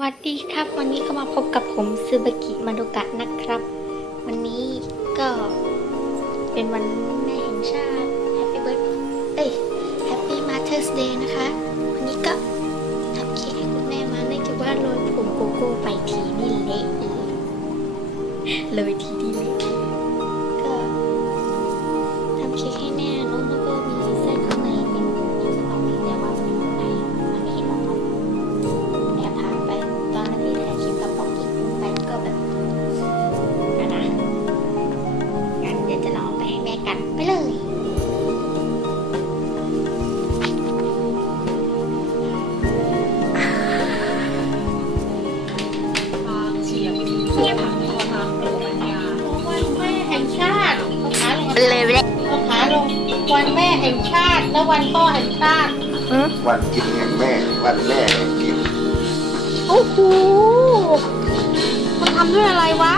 วัสดีครับ วันนี้ก็มาพบกับผมซูบากิมาโดกะนะครับ วันนี้ก็เป็นวันแม่แห่งชาติ Happy Birthday เอ้ย Happy Mother's Day นะคะ วันนี้ก็ทำเค้กให้คุณแม่มาเนื่องจากว่าโรยผมโกโก้ไปทีนี่เละเลยเลยทีนี่เละก็ทำเค้กให้ อาขาลงเลย เลยเอาขาลงวันแม่แห่งชาติ และวันพ่อแห่งชาติ วันกินแห่งแม่ วันแม่แห่งกิน โอ้โหมันทำด้วยอะไรวะ